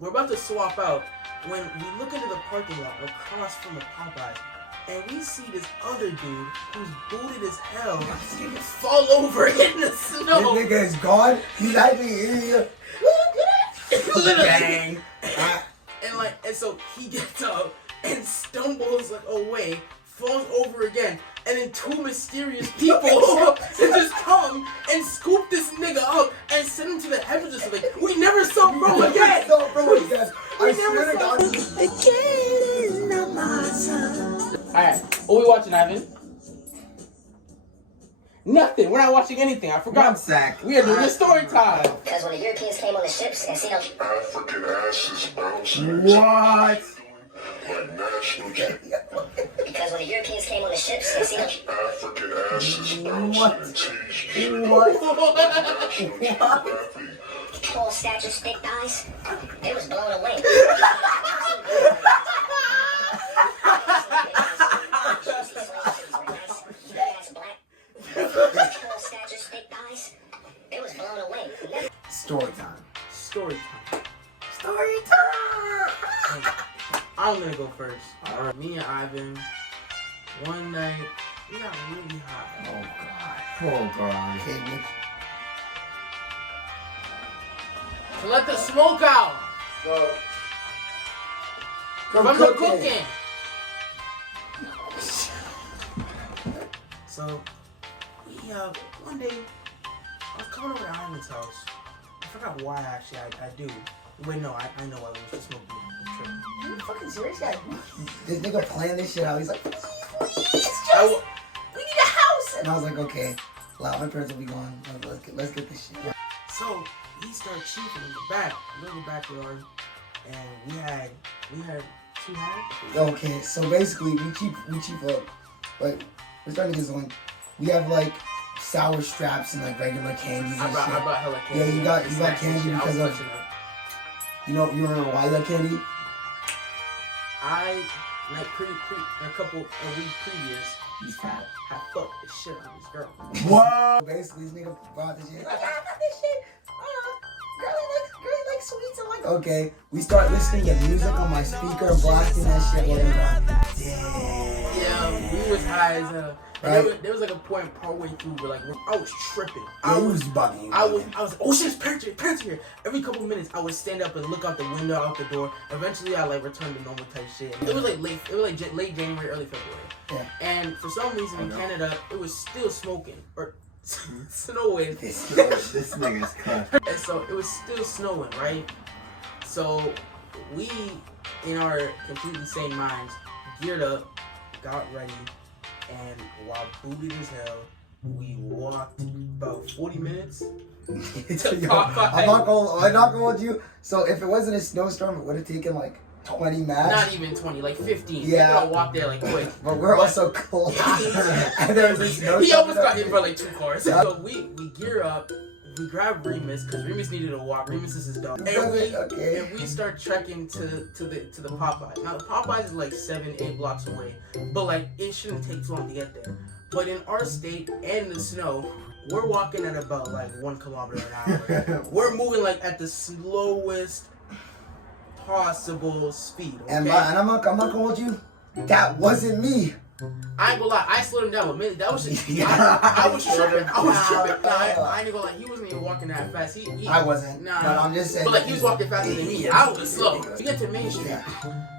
we're about to swap out when we look into the parking lot across from the Popeyes, and we see this other dude who's booted as hell fall over in the snow. This nigga is gone. He's actually in here. Literally. And so he gets up and stumbles like away, falls over again, and then two mysterious people just come and scoop this nigga up and send him to the heavens. Just like, we never saw bro again. I swear to God. Alright, what we watching, Ivan? Nothing. We're not watching anything. I forgot. We are doing a story time. Because when the Europeans came on the ships and seen those African asses bouncing. What? Like national because when the Europeans came on the ships and seen those African asses bouncing and What? tall stature, thick thighs, they was blown away. They was blown away. Story time. Story time. Story time. I'm gonna go first. Alright, me and Ivan, one night, we got really high. Oh God. Okay, So let the smoke out from the cooking. So, we, one day, I was coming over to Ivan's house. I forgot why, actually, I do. Wait, no, I know why. We was just smoking. Are you fucking serious, guy? This nigga playing this shit out. He's like, please, we need a house. And I was like, okay, my parents will be gone. Let's get this shit. So, we started chiefing in the back, little backyard, and we had 2 houses. Okay, so basically we cheap up, but we're starting to get on. We have like sour straps and like regular candies and I shit. brought hella candy. Yeah, you got candy because of, you remember why you got candy? I, like a week previous, had fucked the shit out of this girl. Whoa! Basically, this nigga brought this shit. Like, I got this shit. Girl likes sweets. I'm like, okay. We start listening to music on my speaker and blasting that shit. Damn. Yeah, we was high as hell. Right. There was like a point partway through where like I was tripping. I was bugging. I was oh shit, parents here. Every couple minutes I would stand up and look out the window, out the door. Eventually I like returned to normal type shit. It was like late January, early February. Yeah. And for some reason in Canada it was still smoking or snowing. This nigga's cut. And so it was still snowing, right? So we, in our completely sane minds, geared up, got ready. And while booted as hell, we walked about 40 minutes to Popeyes. I'm not gonna hold you. So if it wasn't a snowstorm, it would have taken like 20 minutes. Not even 20, like 15. Yeah. I walked there like quick. But we're also close. And there was a snowstorm. He almost got hit by like 2 cars. So we gear up. We grab Remus because Remus needed a walk. Remus is his dog, and we start trekking to the Popeyes. Now the Popeyes is like 7-8 blocks away, but like it shouldn't take too long to get there. But in our state and the snow, we're walking at about like 1 kilometer an hour. We're moving like at the slowest possible speed. Okay? And I'm not gonna hold you. That wasn't me. I ain't gonna lie, I slowed him down, but that was just, I was tripping. I ain't gonna lie, he wasn't even walking that fast. I wasn't. Nah, but I'm just saying. But like, he was walking faster than me. I was slow. We get to Main Street.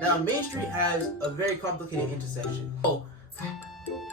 Now, Main Street has a very complicated intersection. So,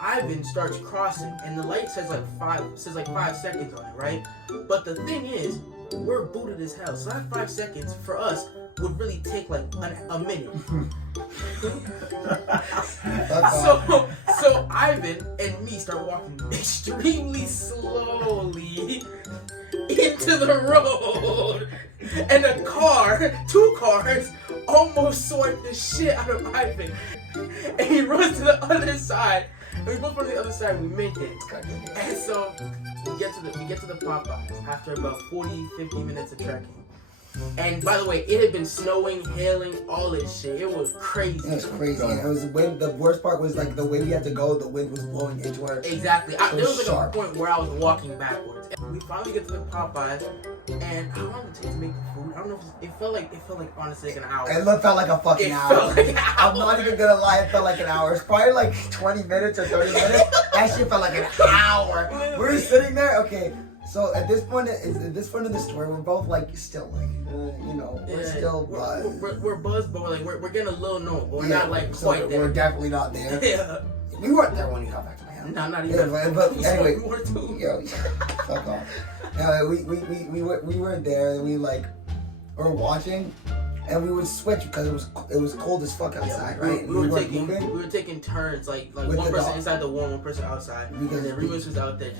Ivan starts crossing, and the light says like 5 seconds on it, right? But the thing is, we're booted as hell, so that 5 seconds for us would really take like a minute. So Ivan and me start walking extremely slowly into the road, and a car, 2 cars, almost swiped the shit out of Ivan, and he runs to the other side. And we both run to the other side. We make it, and so we get to the Popeyes after about 40-50 minutes of trekking. And by the way, it had been snowing, hailing, all this shit. It was crazy. It was crazy. And it was wind. The worst part was like the way we had to go. The wind was blowing into our. Exactly. There was like sharp. a point where I was walking backwards. And we finally get to the Popeyes, and how long did it take to make the food? I don't know. If it felt like honestly like an hour. It felt like a fucking hour. Felt like an hour. I'm not even gonna lie. It felt like an hour. It's probably like 20 minutes or 30 minutes. That shit felt like an hour. We were sitting there. Okay. So at this point in the story, we're both like still like, we're still buzzed. We're buzzed, but we're getting a little known, but we're not like quite there. We're definitely not there. Yeah. We weren't there when you got back to my house. No, not even. Yeah, but anyway, we were too. Yo, fuck off. We weren't there, and we were watching. And we would switch because it was cold as fuck outside, right? We were taking turns, like one person inside the wall, one person outside. Because then Remus was out there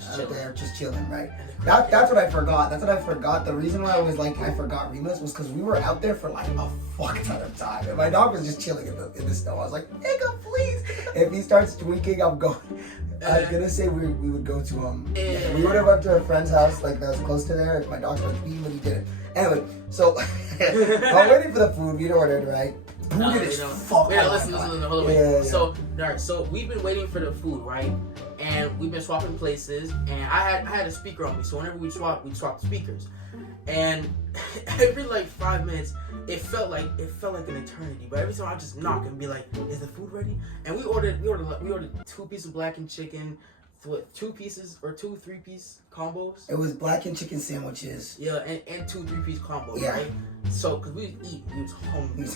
just chilling, right? That's what I forgot. The reason why I was like I forgot Remus was because we were out there for like a fuck ton of time, and my dog was just chilling in the snow. I was like, nigga, please. If he starts tweaking, I'm going. I was gonna say we would go to we would have went to a friend's house like that was close to there. If my dog was being, but he didn't. Anyway, so while waiting for the food, we'd ordered, right? Booted as fuck. Listen, hold on, wait. Yeah. So, alright, so we've been waiting for the food, right? And we've been swapping places, and I had a speaker on me, so whenever we'd swap speakers. And every like 5 minutes, it felt like an eternity. But every time I just knock and be like, "Is the food ready?" And we ordered 2 pieces of blackened chicken. 2 pieces or 2 3-piece combos. It was blackened chicken sandwiches. Yeah, and 2 3-piece combos, yeah. Right? So, cause we was hungry.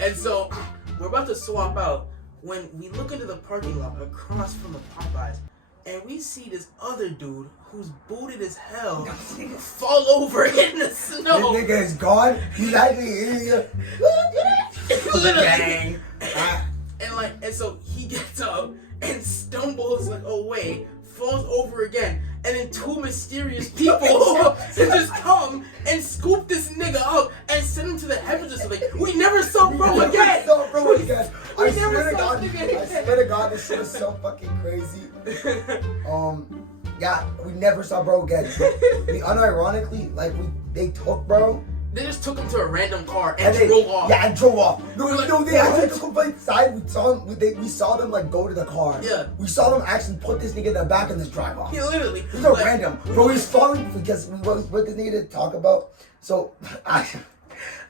And so we're about to swap out when we look into the parking lot across from the Popeyes, and we see this other dude who's booted as hell fall over in the snow. This nigga is gone. He's actually literally. And so he gets up and stumbles like away, falls over again, and then 2 mysterious people just come and scoop this nigga up and send him to the heavens. Like, we never saw bro again. I swear to God, this shit is so fucking crazy. Yeah, we never saw bro again. Unironically, they took bro. They just took him to a random car and drove off. Yeah, and drove off. No, they actually took him inside. We saw them go to the car. Yeah. We saw them actually put this nigga in the back and just drive off. Yeah, literally. These are random. Bro, we was following because we what this nigga to talk about. So I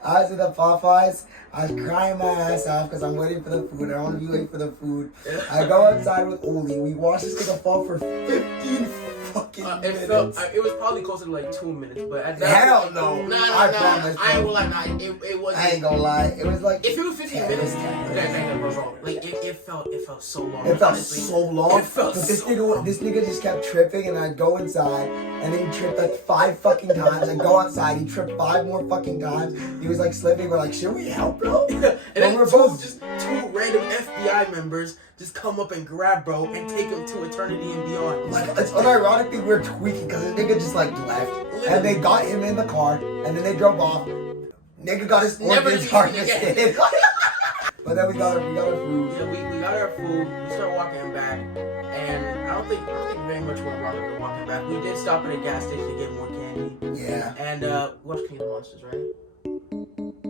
was at the Popeyes. I was crying my ass off because I'm waiting for the food. I don't want to be waiting for the food. I go outside with Oli. We watch this nigga fall for 15 fucking minutes. It was probably closer to like 2 minutes, but at that hell point, no. No. I ain't gonna lie, it wasn't. I ain't gonna lie. It was like if it was 15 minutes, like it felt so long. It felt so long. It felt this nigga just kept tripping, and I'd go inside, and then he tripped like 5 fucking times. I'd go outside, he tripped 5 more fucking times. He was like slipping. We're like, should we help, bro? And then two random FBI members just come up and grab bro and take him to eternity and beyond. Like, it's unironically we're tweaking because the nigga just left. Literally. And they got him in the car, and then they drove off. Nigga got his organs harvested. But then we got our food. Yeah, we got our food. We started walking back, and I don't think very much we're walking back. We did stop at a gas station to get more candy. Yeah. And watch King of the Monsters, right?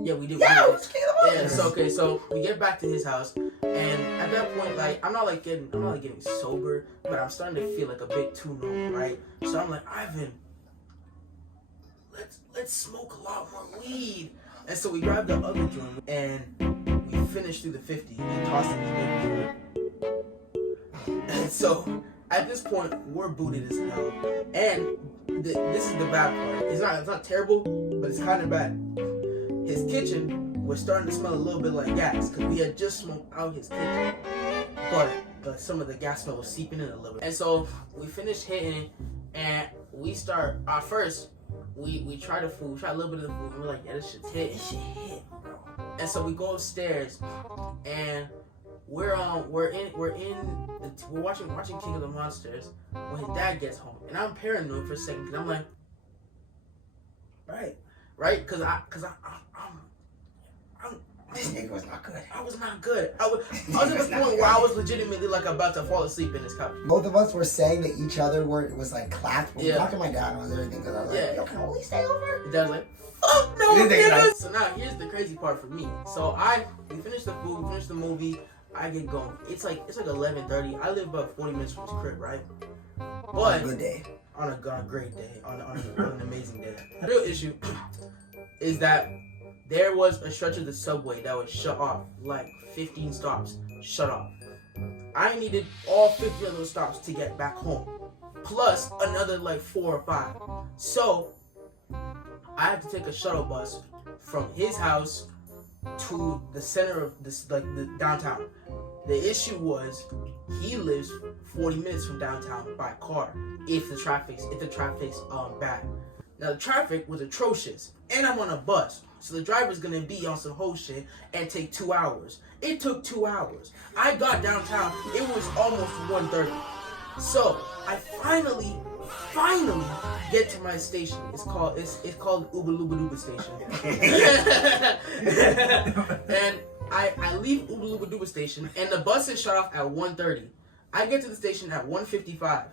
Yeah, we did. Yeah, it was King of the Monsters. Yeah, so we get back to his house, and at that point, I'm not getting sober, but I'm starting to feel like a bit too normal, right? So I'm like, Ivan, let's smoke a lot more weed. And so we grabbed the other joint, and we finished through the 50 and tossed it in the joint. And so at this point, we're booted as hell, and this is the bad part. It's not terrible, but it's kind of bad. His kitchen was starting to smell a little bit like gas because we had just smoked out his kitchen, but some of the gas smell was seeping in a little bit. And so we finished hitting, and we start first. We try the food, try a little bit of the food, and we're like, yeah, this shit's hit. This shit hit, bro. And so we go upstairs, and we're watching King of the Monsters when his dad gets home, and I'm paranoid for a second because I'm like, right, because I'm This nigga was not good. I was not good. I was at the point where I was legitimately like about to fall asleep in this couch. Both of us were saying that each other was like clapped. When we Yeah. talked to my dad and everything, because I was like, yo, can we stay over? Your dad's like, fuck no, He didn't think nigga. So now here's the crazy part for me. So we finished the food, we finished the movie. I get going. It's like 11:30. I live about 40 minutes from his crib, right? But On a good day. on a great day, on an amazing day. The real issue is that there was a stretch of the subway that was shut off, like 15 stops, shut off. I needed all 50 of those stops to get back home, plus another like 4 or 5. So I had to take a shuttle bus from his house to the center of this, like the downtown. The issue was he lives 40 minutes from downtown by car if the traffic's bad. Now the traffic was atrocious, and I'm on a bus, so the driver's gonna be on some whole shit and take 2 hours. It took 2 hours. I got downtown. It was almost 1:30. So I finally get to my station. It's called Uba Luba Luba Station. And I leave Uba Luba Luba Station, and the bus is shut off at 1:30. I get to the station at 1:55.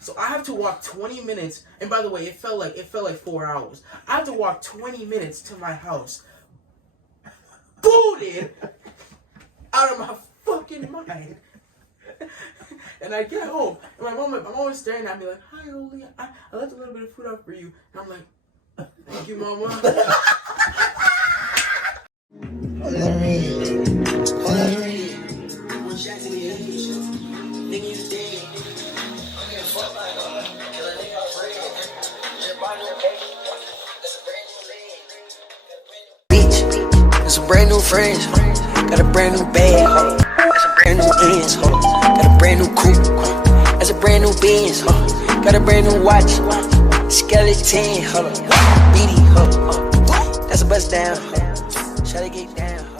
So I have to walk 20 minutes, and by the way, it felt like 4 hours. I have to walk 20 minutes to my house, booted out of my fucking mind. And I get home, and my mom was staring at me like, "Hi, Oli, I left a little bit of food out for you." And I'm like, "Thank you, mama." It's a brand new friends, got a brand new bag, that's a brand new ends, got a brand new coupe, that's a brand new Benz, got a brand new watch, skeleton, beady, that's a bust down, shut it get down.